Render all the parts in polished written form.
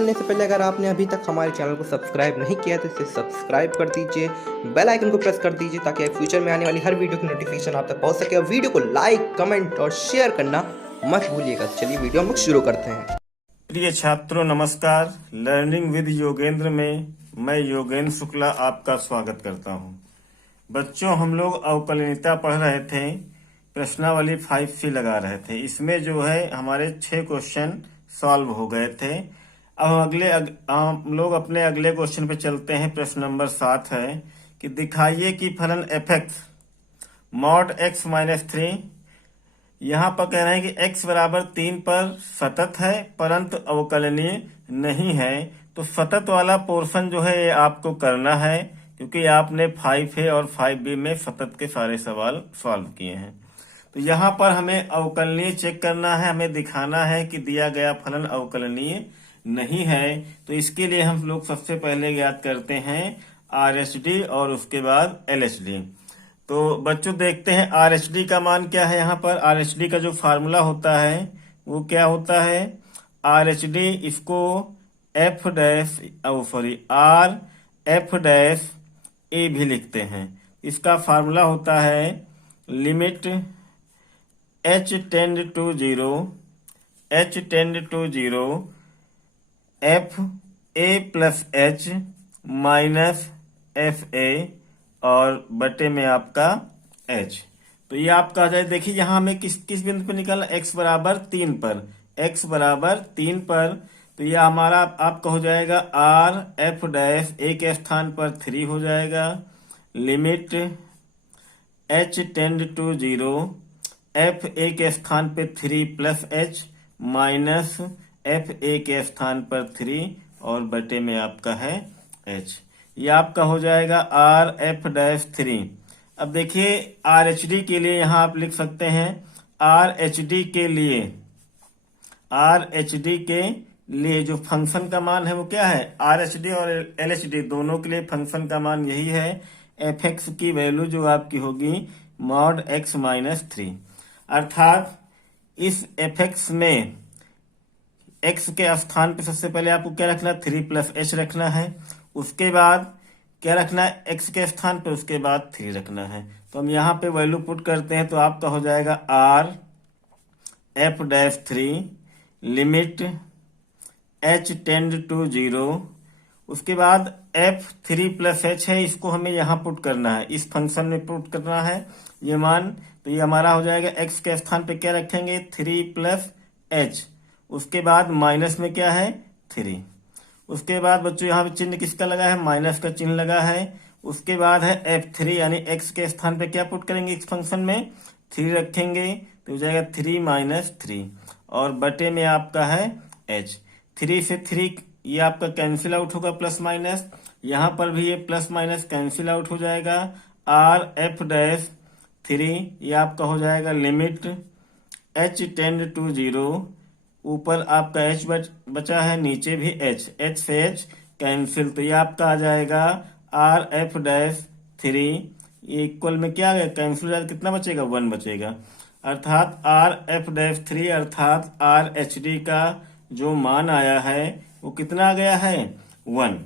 करने से पहले अगर आपने अभी तक हमारे चैनल को सब्सक्राइब नहीं किया तो इसे सब्सक्राइब कर दीजिए, बेल आइकन को प्रेस कर दीजिए ताकि फ्यूचर में आने वाली हर वीडियो की नोटिफिकेशन आप तक पहुंच सके। और वीडियो को लाइक, कमेंट और शेयर करना मत भूलिएगा। चलिए वीडियो हम लोग शुरू करते हैं। प्रिय छात्रों नमस्कार। लर्निंग विद योगेंद्र में मैं योगेंद्र शुक्ला आपका स्वागत करता हूं। बच्चों, हम लोग अवकलनीयता पढ़ रहे थे, प्रश्नावली 5C लगा रहे थे। इसमें जो है हमारे 6 क्वेश्चन सॉल्व हो गए थे। अब हम लोग अपने अगले क्वेश्चन पे चलते हैं। प्रश्न नंबर 7 है कि दिखाइए कि फलन f(x) mod x माइनस 3 यहाँ पर कह रहे हैं कि x बराबर 3 पर सतत है परंतु अवकलनीय नहीं है। तो सतत वाला पोर्शन जो है ये आपको करना है, क्योंकि आपने 5A और 5B में सतत के सारे सवाल सॉल्व किए हैं। तो यहाँ पर हमें अवकलनीय चेक करना है, हमें दिखाना है कि दिया गया फलन अवकलनीय नहीं है। तो इसके लिए हम लोग सबसे पहले ज्ञात करते हैं RHD और उसके बाद LHD। तो बच्चों देखते हैं RHD का मान क्या है। यहाँ पर RHD का जो फार्मूला होता है वो क्या होता है। RHD इसको RF' भी लिखते हैं। इसका फार्मूला होता है limit h tend to 0 FA plus H minus FA और बटे में आपका H। तो ये आपका आ जाए। देखिए यहाँ हमें किस बिंदु पर निकालना, x बराबर 3 पर। x बराबर 3 पर तो ये हमारा आपका हो जाएगा RF' A के स्थान पर 3 हो जाएगा। Limit h tend to 0 FA के स्थान पे 3 प्लस H माइनस FA के स्थान पर 3 और बटे में आपका है H। ये आपका हो जाएगा RF'3। अब देखिए RHD के लिए यहाँ आप लिख सकते हैं RHD के लिए जो फंक्शन का मान है वो क्या है। RHD और LHD दोनों के लिए फंक्शन का मान यही है। fx की वैल्यू जो आपकी होगी mod x माइनस 3, अर्थात इस fx में x के स्थान पे सबसे पहले आपको क्या रखना है, 3 प्लस h रखना है। उसके बाद क्या रखना है, x के स्थान पे, उसके बाद 3 रखना है। तो हम यहाँ पे वैल्यू पुट करते हैं तो आपका हो जाएगा RF'3 limit h tend to 0। उसके बाद f3 प्लस h है, इसको हमें यहाँ पुट करना है, इस फंक्शन में पुट करना है ये मान। तो ये हमारा हो जाएगा x के स्थान पे क्या रखेंगे, 3 प्लस h। उसके बाद माइनस में क्या है 3। उसके बाद बच्चों यहाँ पे चिन्ह किसका लगा है, माइनस का चिन्ह लगा है। उसके बाद है f3 यानी x के स्थान पे क्या पुट करेंगे, इस फंक्शन में 3 रखेंगे तो हो जाएगा 3 माइनस 3 और बटे में आपका है h। 3 से 3 ये आपका कैंसिल आउट होगा, प्लस माइनस। यहाँ पर भी ये प्लस माइनस कैंसिल आउट हो जाएगा। RF'3 ये आपका हो जाएगा लिमिट h टेंड टू 0। ऊपर आपका h बचा है, नीचे भी h से h कैंसिल। तो ये आपका आ जाएगा RF'3 ये इक्वल में क्या आ गया, कैंसिल हो जाएगा, कितना बचेगा, 1 बचेगा। अर्थात RF'3 अर्थात RHD का जो मान आया है वो कितना आ गया है, 1।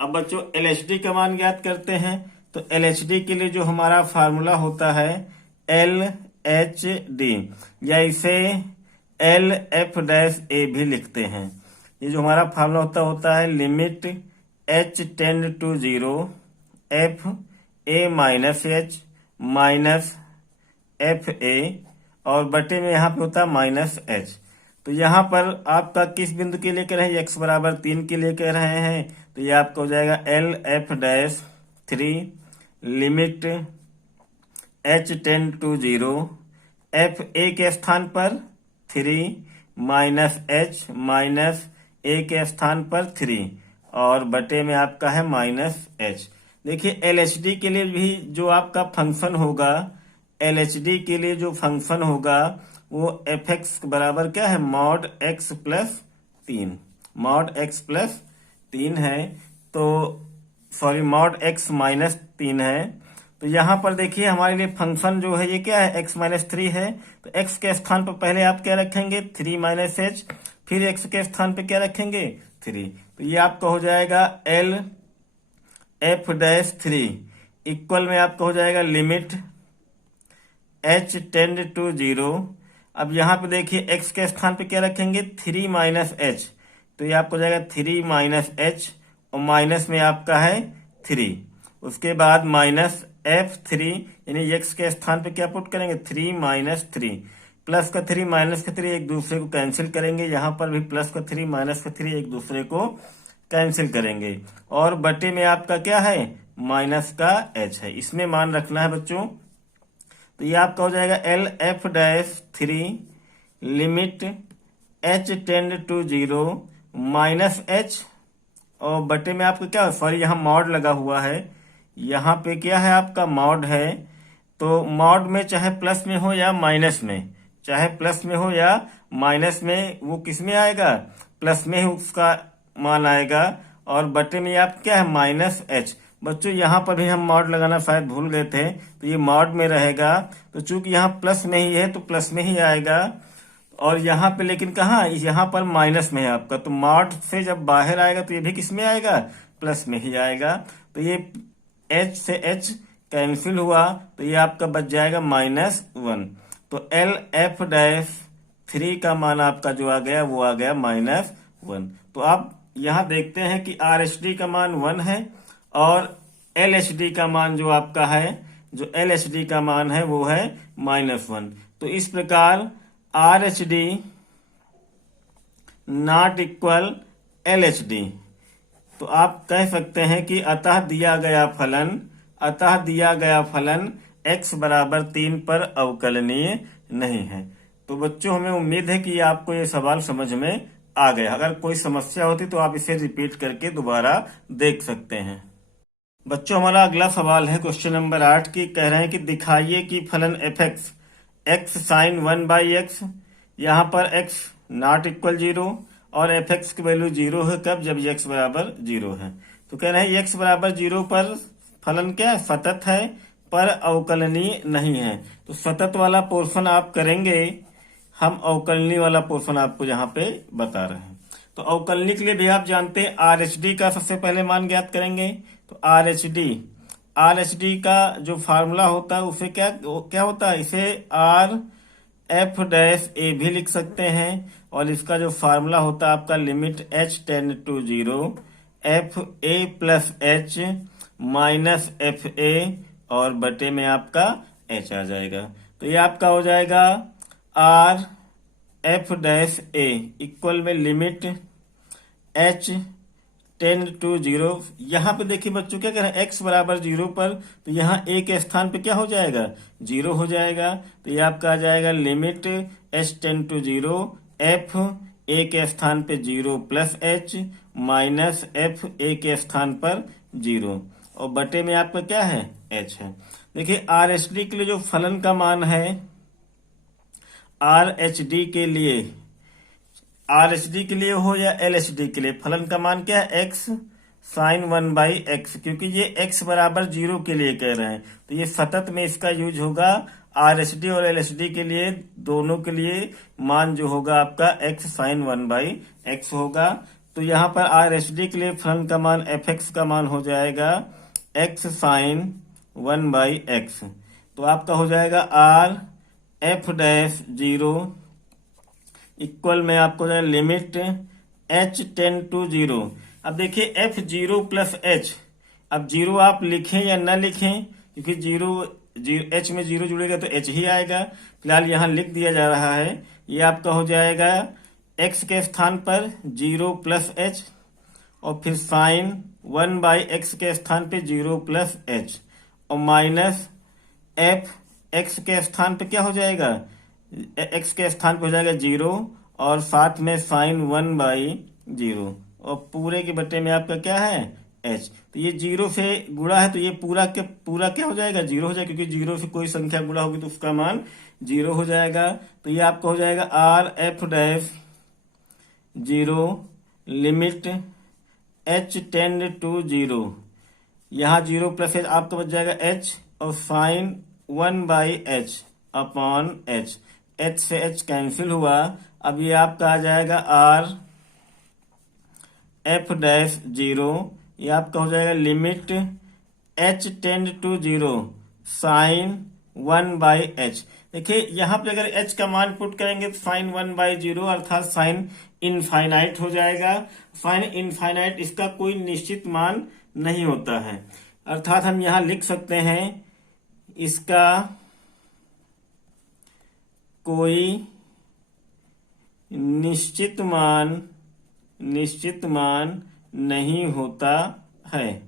अब बच्चों LHD का मान ज्ञात करते हैं। तो LHD के लिए जो हमारा फार्मूला होता है LHD या इसे LF' भी लिखते हैं। ये जो हमारा फार्मूला होता है limit h tend to 0 FA minus H minus FA और बटे में यहाँ पे होता है माइनस H। तो यहाँ पर आपका किस बिंदु के लिए कह रहे हैं, x बराबर 3 के लिए कह रहे हैं। तो ये आपका हो जाएगा LF'3 limit h tend to 0 FA के स्थान पर 3 माइनस H माइनस A के स्थान पर 3 और बटे में आपका है माइनस H। देखिए LHD के लिए भी जो आपका फंक्शन होगा, LHD के लिए जो फंक्शन होगा वो fx बराबर क्या है, mod x plus 3, mod x plus 3 है। तो सॉरी mod x माइनस 3 है। तो यहाँ पर देखिए हमारे लिए फंक्शन जो है ये क्या है, x माइनस 3 है। तो x के स्थान पर पहले आप क्या रखेंगे, 3 माइनस h, फिर x के स्थान पे क्या रखेंगे, 3। तो ये आपका हो जाएगा एल एफ डैश 3 इक्वल में आपका हो जाएगा लिमिट h टेंड टू 0। अब यहाँ पे देखिए x के स्थान पे क्या रखेंगे 3 माइनस एच, तो ये आपको हो जाएगा 3 माइनस एच और माइनस में आपका है 3। उसके बाद माइनस f3 यानी x के स्थान पे क्या पुट करेंगे 3 माइनस 3, प्लस का 3 माइनस का 3 एक दूसरे को कैंसिल करेंगे, यहाँ पर भी प्लस का 3 माइनस का 3 एक दूसरे को कैंसिल करेंगे और बटे में आपका क्या है माइनस का h है, इसमें मान रखना है बच्चों। तो ये आपका हो जाएगा L F dash 3 limit h tend to 0 minus h और बटे में आपका क्या, सॉरी यहाँ मॉड लगा हुआ है, यहाँ पे क्या है आपका मॉड है, तो मॉड में चाहे प्लस में हो या माइनस में, चाहे प्लस में हो या माइनस में, वो किस में आएगा प्लस में ही उसका मान आएगा और बटे में आप क्या है माइनस एच। बच्चों यहाँ पर भी हम मॉड लगाना शायद भूल गए थे, तो ये मॉड में रहेगा, तो चूंकि यहाँ प्लस में ही है तो प्लस में ही आएगा और यहाँ पे लेकिन कहाँ यहाँ पर माइनस में है आपका, तो मॉड से जब बाहर आएगा तो ये भी किस में आएगा प्लस में ही आएगा। तो ये h से h कैंसिल हुआ तो ये आपका बच जाएगा -1। तो एल एफ डैश 3 का मान आपका जो आ गया वो आ गया -1। तो आप यहाँ देखते हैं कि आर एच डी का मान 1 है और एल एच डी का मान जो आपका है, जो एल एच डी का मान है वो है -1। तो इस प्रकार are H D not equal L H D. तो आप कह सकते हैं कि अतः दिया गया फलन x बराबर 3 पर अवकलनीय नहीं है। तो बच्चों हमें उम्मीद है कि आपको ये सवाल समझ में आ गया। अगर कोई समस्या होती तो आप इसे रिपीट करके दोबारा देख सकते हैं। बच्चों हमारा अगला सवाल है क्वेश्चन नंबर 8 की, कह रहे हैं कि दिखाइए कि फलन एफ एक्स साइन 1/x, यहाँ पर x नॉट इक्वल 0 और एफ एक्स की वैल्यू 0 है कब, जब x बराबर 0 है। तो कह रहे हैं x बराबर 0 पर फलन क्या है सतत है पर अवकलनीय नहीं है। तो सतत वाला पोर्शन आप करेंगे, हम अवकलनीय वाला पोर्शन आपको यहाँ पे बता रहे हैं। तो अवकलनीय के लिए भी आप जानते हैं आर एच डी का सबसे पहले मान ज्ञात करेंगे। तो आर एच डी का जो फार्मूला होता है उसे क्या होता है, इसे आर एफ डैश ए भी लिख सकते हैं और इसका जो फार्मूला होता है आपका limit h tend to 0 f a plus h minus f a और बटे में आपका h आ जाएगा। तो ये आपका हो जाएगा आर एफ डैश ए इक्वल में लिमिट h टेंड टू 0। यहाँ पे देखिए बच्चों क्या कह रहे हैं x बराबर 0 पर, तो यहाँ a के स्थान पे क्या हो जाएगा 0 हो जाएगा। तो ये आपका आ जाएगा limit h tend to 0 f a के स्थान पे 0 plus h minus f a के स्थान पर 0 और बटे में आपका क्या है h है। देखिए आर एच डी के लिए जो फलन का मान है, आर एच डी के लिए हो या एल एच डी के लिए फलन का मान क्या है x साइन 1/x, क्योंकि ये x बराबर 0 के लिए कह रहे हैं तो ये सतत में इसका यूज होगा। आर एच डी और एल एच डी के लिए दोनों के लिए मान जो होगा आपका x साइन 1/x होगा। तो यहाँ पर आर एच डी के लिए फलन का मान एफ एक्स का मान हो जाएगा x साइन 1/x। तो आपका हो जाएगा आर एफ डैश 0 इक्वल में आपको जाए लिमिट h टेंड टू 0। अब देखिए f 0 प्लस h, अब 0 आप लिखें या ना लिखें, क्योंकि h में 0 जुड़ेगा तो h ही आएगा। फिलहाल यहाँ लिख दिया जा रहा है, ये आपका हो जाएगा x के स्थान पर 0 प्लस h और फिर साइन 1/x के स्थान पे 0 प्लस h और माइनस f x के स्थान पे क्या हो जाएगा, x के स्थान पे हो जाएगा 0 और साथ में साइन 1/0 और पूरे के बटे में आपका क्या है h। तो ये 0 से गुणा है तो ये पूरा क्या हो जाएगा 0 हो जाएगा, क्योंकि 0 से कोई संख्या गुणा होगी तो उसका मान 0 हो जाएगा। तो ये आपका हो जाएगा R f dash 0 limit h tend to 0, यहाँ 0 प्लस h आपका बच जाएगा h और sine 1/h upon h, h से h कैंसिल हुआ। अब ये आपका आ जाएगा r एफ डैश जीरो, ये आपका हो जाएगा limit h tend to zero sine 1/h। देखिए यहाँ पे अगर h का मान पुट करेंगे तो साइन 1/0 अर्थात साइन इनफाइनाइट हो जाएगा। साइन इनफाइनाइट इसका कोई निश्चित मान नहीं होता है, अर्थात हम यहां लिख सकते हैं इसका कोई निश्चित मान नहीं होता है।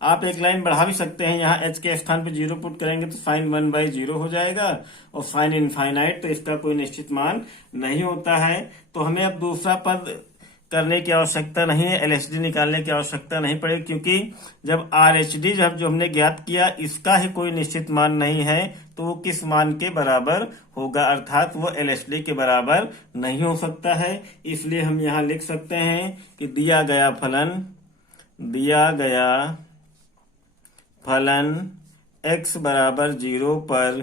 आप एक लाइन बढ़ा भी सकते हैं, यहाँ h के स्थान पे 0 पुट करेंगे तो साइन 1/0 हो जाएगा, और साइन इनफाइनाइट तो इसका कोई निश्चित मान नहीं होता है। तो हमें अब दूसरा पद करने की आवश्यकता नहीं है, एलएचडी निकालने की आवश्यकता नहीं पड़ेगी, क्योंकि जब आरएचडी जब जो हमने ज्ञात किया इसका ही कोई निश्चित मान नहीं है तो वो किस मान के बराबर होगा, अर्थात वो एलएचडी के बराबर नहीं हो सकता है। इसलिए हम यहाँ लिख सकते हैं कि दिया गया फलन x बराबर 0 पर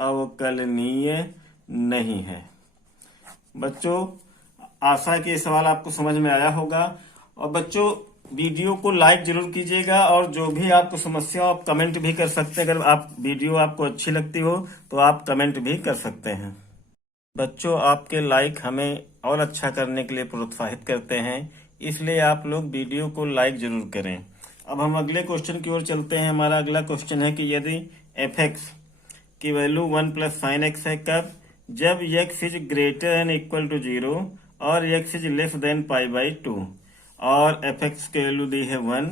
अवकलनीय नहीं है। बच्चों आशा के सवाल आपको समझ में आया होगा, और बच्चों वीडियो को लाइक जरूर कीजिएगा, और जो भी आपको समस्या हो आप कमेंट भी कर सकते हैं। अगर आप वीडियो आपको अच्छी लगती हो तो आप कमेंट भी कर सकते हैं। बच्चों आपके लाइक हमें और अच्छा करने के लिए प्रोत्साहित करते हैं, इसलिए आप लोग वीडियो को लाइक जरूर करें। अब हम अगले क्वेश्चन की ओर चलते हैं। हमारा अगला क्वेश्चन है कि यदि एफ एक्स की वैल्यू 1 प्लस साइन एक्स है, कब? जब x is greater and equal to 0 और x इज लेस देन π/2 और एफ एक्स की वैल्यू दी है 1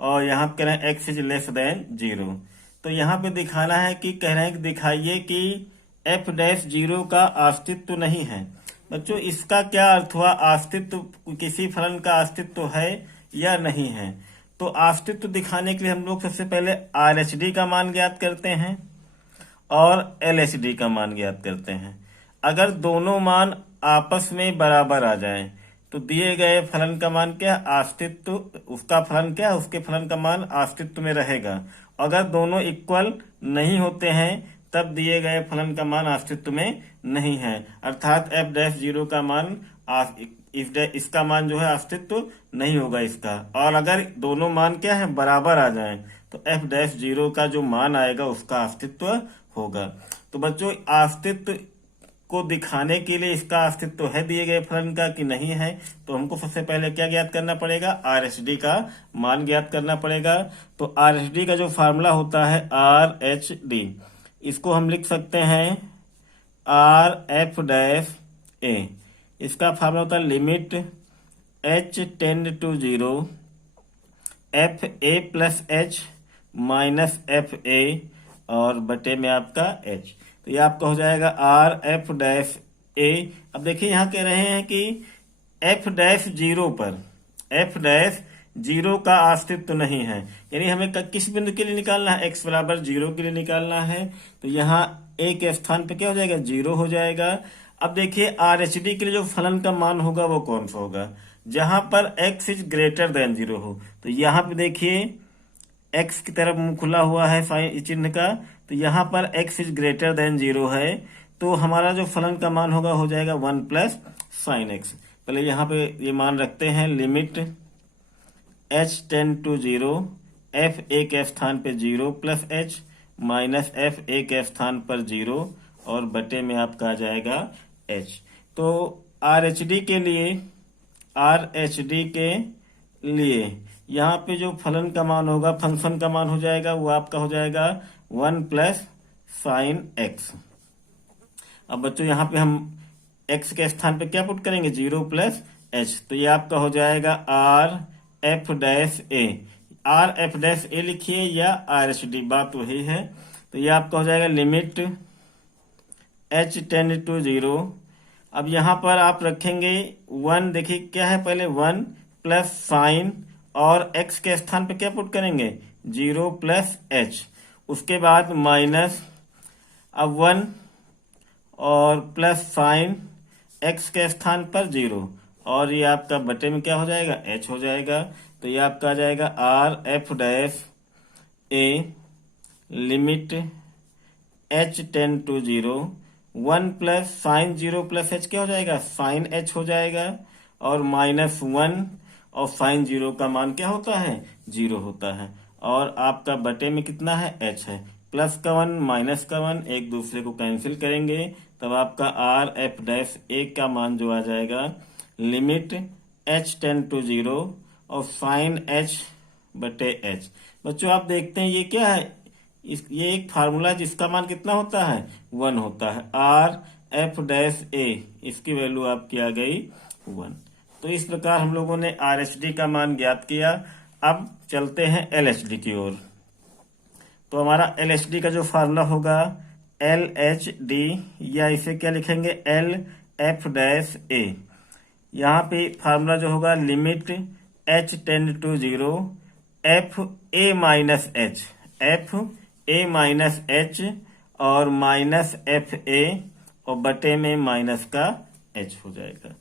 और यहाँ कह रहे हैं x इज लेस देन 0। तो यहाँ पे दिखाना है कि कह रहे हैं कि दिखाइए कि f डैश 0 का अस्तित्व नहीं है। बच्चों इसका क्या अर्थ हुआ? अस्तित्व, किसी फलन का अस्तित्व है या नहीं है। तो अस्तित्व दिखाने के लिए हम लोग सबसे पहले आरएचडी का मान ज्ञात करते हैं और एलएचडी का मान ज्ञात करते हैं। अगर दोनों मान आपस में बराबर आ जाएं तो दिए गए फलन का मान क्या है? अस्तित्व, उसका फलन क्या है? उसके फलन का मान अस्तित्व में रहेगा। अगर दोनों इक्वल नहीं होते हैं तब दिए गए फलन का मान अस्तित्व में नहीं है, अर्थात एफ डैश 0 का मान इसका मान जो है अस्तित्व नहीं होगा इसका। और अगर दोनों मान क्या है? बराबर आ जाएं तो एफ डैश 0 का जो मान आएगा उसका अस्तित्व होगा। तो बच्चों अस्तित्व को दिखाने के लिए इसका अस्तित्व है दिए गए फलन का कि नहीं है, तो हमको सबसे पहले क्या ज्ञात करना पड़ेगा? आरएचडी का मान ज्ञात करना पड़ेगा। तो आरएचडी का जो फार्मूला होता है आरएचडी, इसको हम लिख सकते हैं आर एफ डैश ए। इसका फार्मूला होता है limit h tend to 0 f a plus h minus f a और बटे में आपका h। तो ये आपका हो जाएगा आर एफ डैश ए। अब देखिए यहाँ कह रहे हैं कि एफ डैश 0 पर एफ डैश 0 का अस्तित्व नहीं है, यानी हमें किस बिंदु के लिए निकालना है? x बराबर 0 के लिए निकालना है। तो यहाँ a के स्थान पे क्या हो जाएगा? 0 हो जाएगा। अब देखिए आरएचडी के लिए जो फलन का मान होगा वो कौन सा होगा? जहां पर x इज ग्रेटर देन 0 हो। तो यहाँ पे देखिए x की तरफ मुंह खुला हुआ है साइन चिन्ह का, तो यहाँ पर x इज ग्रेटर देन 0 है, तो हमारा जो फलन का मान होगा हो जाएगा 1 प्लस साइन एक्स। पहले यहाँ पे ये मान रखते हैं limit h tend to 0 f a के स्थान पे 0 plus h minus f a के स्थान पर 0 और बटे में आपका आ जाएगा h। तो आरएचडी के लिए यहाँ पे जो फलन का मान होगा, फंक्शन का मान हो जाएगा वो आपका हो जाएगा 1 प्लस साइन एक्स। अब बच्चों यहाँ पे हम x के स्थान पे क्या पुट करेंगे? 0 प्लस h। तो ये आपका हो जाएगा R f dash a. R f dash ए लिखिए या आर एच डी, बात वही है। तो ये आपका हो जाएगा लिमिट h टेंड टू 0। अब यहाँ पर आप रखेंगे 1, देखिए क्या है? पहले 1 प्लस साइन और x के स्थान पे क्या पुट करेंगे? 0 प्लस h। उसके बाद माइनस, अब 1 और प्लस साइन x के स्थान पर 0 और ये आपका बटे में क्या हो जाएगा? h हो जाएगा। तो ये आपका आ जाएगा R f dash a limit h tend to 0 1 plus sine 0 plus h क्या हो जाएगा? साइन h हो जाएगा। और -1 और साइन 0 का मान क्या होता है? 0 होता है। और आपका बटे में कितना है? h है। प्लस का 1 माइनस का 1 एक दूसरे को कैंसिल करेंगे, तब आपका आर एफ डैश ए का मान जो आ जाएगा लिमिट h टेंड टू 0 और साइन h बटे h। बच्चों आप देखते हैं ये क्या है? ये एक फार्मूला जिसका मान कितना होता है? 1 होता है। आर एफ डैश ए इसकी वैल्यू आपकी आ गई 1। तो इस प्रकार हम लोगों ने आर एच डी का मान ज्ञात किया। अब चलते हैं एल एच डी की ओर। तो हमारा एल एच डी का जो फार्मूला होगा एल एच डी, या इसे क्या लिखेंगे? L F dash a. यहाँ पे फार्मूला जो होगा limit h tend to 0 f a minus h, f a minus h और माइनस एफ ए और बटे में माइनस का h हो जाएगा।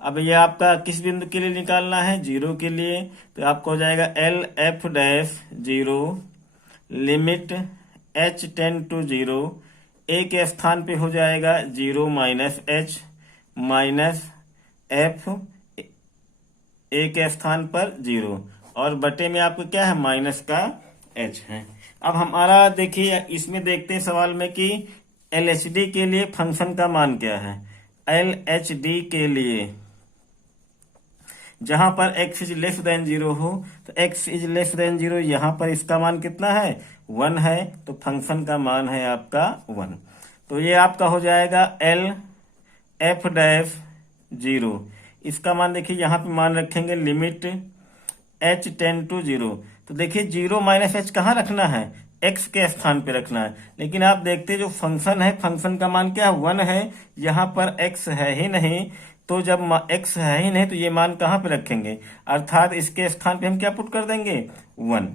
अब ये आपका किस बिंदु के लिए निकालना है? 0 के लिए। तो आपको हो जाएगा L F dash 0 limit h tend to 0, a के स्थान पे हो जाएगा 0 minus h minus f a के स्थान पर 0 और बटे में आपको क्या है? माइनस का h है। अब हमारा देखिए इसमें देखते हैं सवाल में कि एल एच डी के लिए फंक्शन का मान क्या है। एल एच डी के लिए जहां पर x इज लेस देन 0 हो, तो x इज लेस देन 0, यहां पर इसका मान कितना है? 1 है। तो फंक्शन का मान है आपका 1। तो ये आपका हो जाएगा एल एफ डैश 0। इसका मान देखिए यहाँ पे मान रखेंगे लिमिट h टेंड टू 0। तो देखिए 0 माइनस h कहाँ रखना है? x के स्थान पे रखना है। लेकिन आप देखते जो फंक्शन है, फंक्शन का मान क्या है? 1 है। यहाँ पर x है ही नहीं, तो जब x है ही नहीं तो ये मान कहाँ पे रखेंगे? अर्थात इसके स्थान पे हम क्या पुट कर देंगे? 1।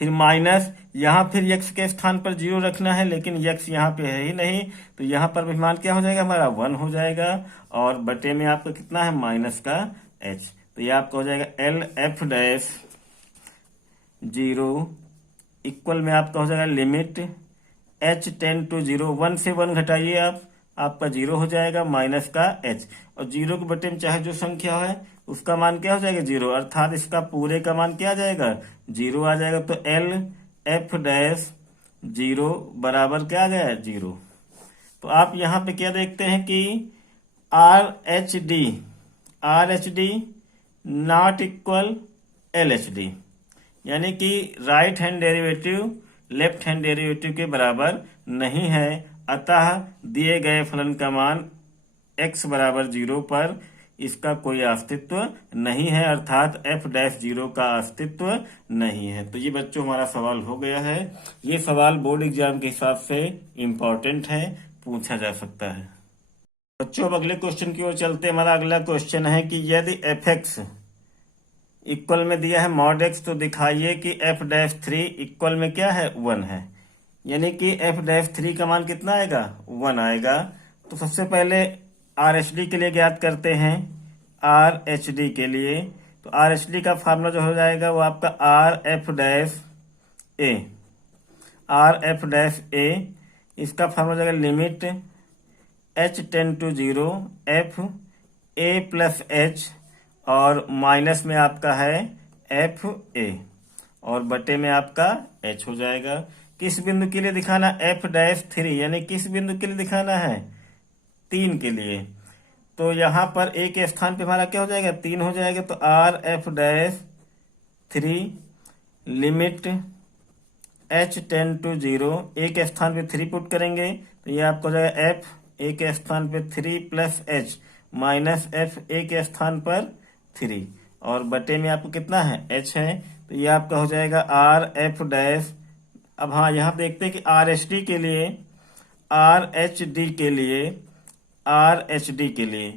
फिर माइनस यहाँ फिर x के स्थान पर 0 रखना है, लेकिन x यहाँ पे है ही नहीं, तो यहाँ पर भी मान क्या हो जाएगा? हमारा 1 हो जाएगा। और बटे में आपका कितना है? माइनस का h। तो ये आपका हो जाएगा एल एफ डैश 0 इक्वल में आपका हो जाएगा लिमिट h टेंड टू 0, 1 से 1 घटाइए आप, आपका 0 हो जाएगा माइनस का h। और 0 के बटे में चाहे जो संख्या है उसका मान क्या हो जाएगा? 0, अर्थात इसका पूरे का मान क्या आ जाएगा? 0 आ जाएगा। तो एल एफ डैश 0 बराबर क्या आ गया? 0। तो आप यहाँ पे क्या देखते हैं कि are H D not equal L H D, यानी कि right hand derivative left hand derivative के बराबर नहीं है। अतः दिए गए फलन का मान x बराबर 0 पर इसका कोई अस्तित्व नहीं है, अर्थात f डैश 0 का अस्तित्व नहीं है। तो ये बच्चों हमारा सवाल हो गया है। ये सवाल बोर्ड एग्जाम के हिसाब से इम्पोर्टेंट है, पूछा जा सकता है। बच्चों अब अगले क्वेश्चन की ओर चलते हैं। हमारा अगला क्वेश्चन है कि यदि एफ एक्स इक्वल में दिया है मॉड एक्स, तो दिखाइए कि एफ डैश 3 इक्वल में क्या है? 1 है। यानी कि एफ डैश 3 का मान कितना आएगा? 1 आएगा। तो सबसे पहले आर एच डी के लिए ज्ञात करते हैं। आर एच डी के लिए तो आर एच डी का फार्मूला जो हो जाएगा वो आपका R f dash a, R f dash a. इसका फार्मूला जाएगा limit h tend to 0 f a plus h और माइनस में आपका है एफ ए और बटे में आपका h हो जाएगा। किस बिंदु के लिए दिखाना? एफ डैश 3, यानी किस बिंदु के लिए दिखाना है? 3 के लिए। तो यहाँ पर a के स्थान पे हमारा क्या हो जाएगा? 3 हो जाएगा। तो R f dash 3 limit h tend to 0, a के स्थान पे 3 पुट करेंगे तो ये आपको हो जाएगा एफ ए के स्थान पे 3 plus h minus f a के स्थान पर 3 और बटे में आपको कितना है? h है। तो ये आपका हो जाएगा आर एफ डैश। अब हाँ यहाँ देखते हैं कि आर एच डी के लिए, आर एच डी के लिए, आर एच डी के लिए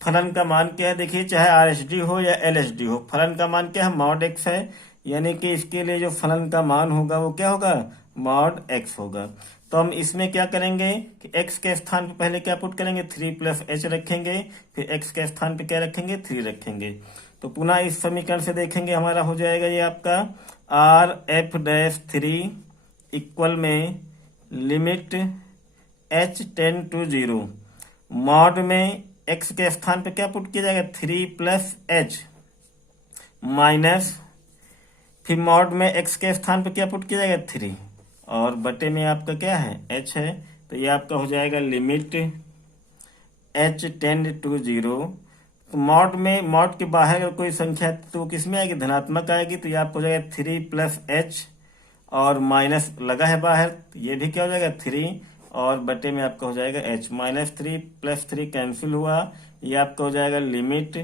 फलन का मान क्या है? देखिए चाहे आर एच डी हो या एल एच डी हो, फलन का मान क्या है? मॉड एक्स है। यानी कि इसके लिए जो फलन का मान होगा वो क्या होगा? मॉड एक्स होगा। तो हम इसमें क्या करेंगे कि x के स्थान पे पहले क्या पुट करेंगे? 3 प्लस एच रखेंगे, फिर x के स्थान पे क्या रखेंगे? 3 रखेंगे। तो पुनः इस समीकरण से देखेंगे हमारा हो जाएगा ये आपका आर एफ डैश 3 इक्वल में limit h tend to 0 mod में x के स्थान पे क्या पुट किया जाएगा 3 प्लस एच माइनस, फिर मॉड में x के स्थान पे क्या पुट किया जाएगा 3 और बटे में आपका क्या है h है, तो ये आपका हो जाएगा लिमिट h टेंड टू 0। तो मॉड में, मॉड के बाहर अगर कोई संख्या है तो किस में आएगी, धनात्मक आएगी, तो ये आपको हो जाएगा 3 प्लस एच और माइनस लगा है बाहर, तो ये भी क्या हो जाएगा 3 और बटे में आपका हो जाएगा h, माइनस 3 प्लस 3 कैंसिल हुआ, ये आपका हो जाएगा लिमिट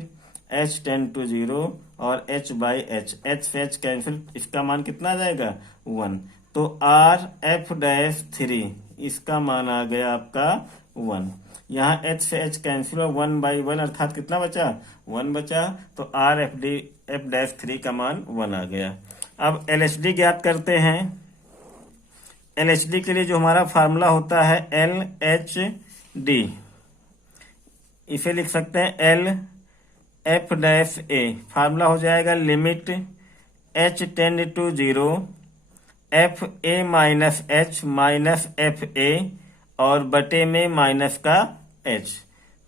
h टेंड टू 0 और h बाई h, h से h कैंसिल, इसका मान कितना आ जाएगा 1। तो r f डैश 3 इसका मान आ गया आपका 1। यहाँ h से h कैंसिल हुआ, 1 बाई 1 अर्थात कितना बचा 1 बचा, तो r f डैश 3 का मान 1 आ गया। अब LHD ज्ञात करते हैं। LHD के लिए जो हमारा फार्मूला होता है LHD, इसे लिख सकते हैं L F डैश A, फार्मूला हो जाएगा limit h tend to 0 f a minus h minus f a और बटे में माइनस का h,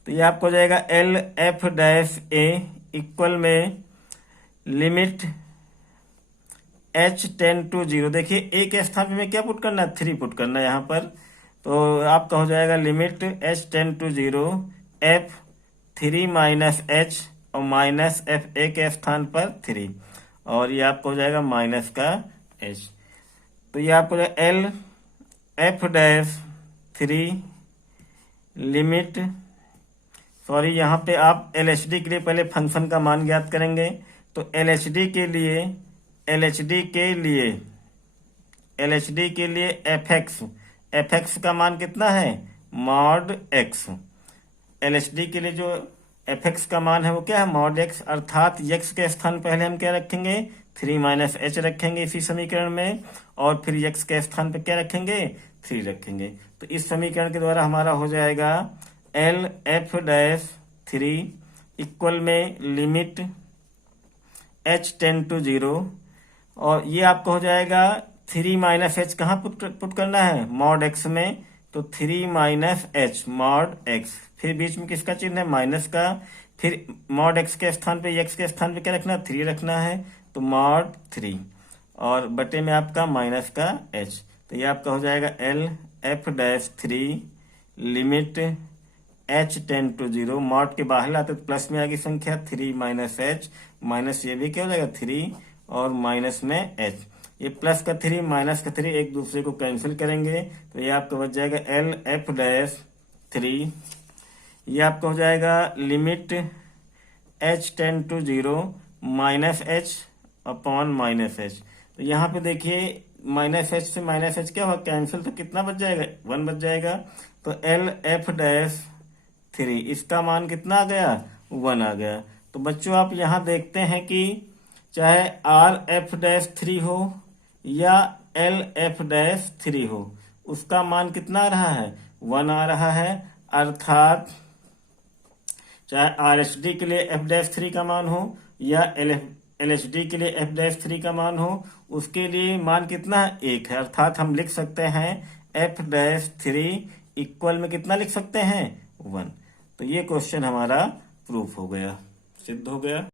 तो ये आपको हो जाएगा एल एफ डैश ए इक्वल में लिमिट h टेंड टू 0, देखिए ए के स्थान पे में क्या पुट करना है 3 पुट करना है यहाँ पर, तो आपका हो जाएगा limit h tend to 0 f 3 minus h और माइनस एफ ए के स्थान पर 3 और ये आपको हो जाएगा माइनस का h, तो ये आपको L F dash 3 limit, sorry यहाँ पे आप LHD के लिए पहले फंक्शन का मान ज्ञात करेंगे, तो LHD के लिए fx का मान कितना है मॉड x, LHD के लिए जो fx का मान है वो क्या है मॉड x, अर्थात x के स्थान पहले हम क्या रखेंगे 3 माइनस एच रखेंगे इसी समीकरण में, और फिर x के स्थान पे क्या रखेंगे 3 रखेंगे, तो इस समीकरण के द्वारा हमारा हो जाएगा एल एफ डैश 3 इक्वल में लिमिट h टेंड टू 0 और ये आपको हो जाएगा 3 माइनस एच कहाँ पुट करना है मॉड x में, तो 3 माइनस एच मॉड x, फिर बीच में किसका चिन्ह है माइनस का, फिर मॉड x के स्थान पे x के स्थान पे क्या रखना 3 रखना है, तो मॉड 3 और बटे में आपका माइनस का h, तो ये आपका हो जाएगा L F dash 3 limit h tend to 0, mod के बाहर लाते तो प्लस में आएगी संख्या 3 माइनस एच माइनस ये भी क्या हो जाएगा 3 और माइनस में h, ये प्लस का 3 माइनस का 3 एक दूसरे को कैंसिल करेंगे, तो ये आपका बच जाएगा एल एफ डैश 3, ये आपका हो जाएगा limit h tend to 0 minus h upon minus h, तो यहाँ पे देखिए माइनस h से माइनस h क्या हुआ कैंसिल, तो कितना बच जाएगा 1 बच जाएगा, तो एल एफ डैश 3 इसका मान कितना आ गया 1 आ गया। तो बच्चों आप यहाँ देखते हैं कि चाहे आर एफ डैश 3 हो या एल एफ डैश 3 हो, उसका मान कितना आ रहा है 1 आ रहा है, अर्थात चाहे RHD के लिए एफ डैश 3 का मान हो या LHD के लिए एफ डैश 3 का मान हो, उसके लिए मान कितना है 1 है, अर्थात हम लिख सकते हैं एफ डैश 3 इक्वल में कितना लिख सकते हैं 1। तो ये क्वेश्चन हमारा प्रूफ हो गया, सिद्ध हो गया।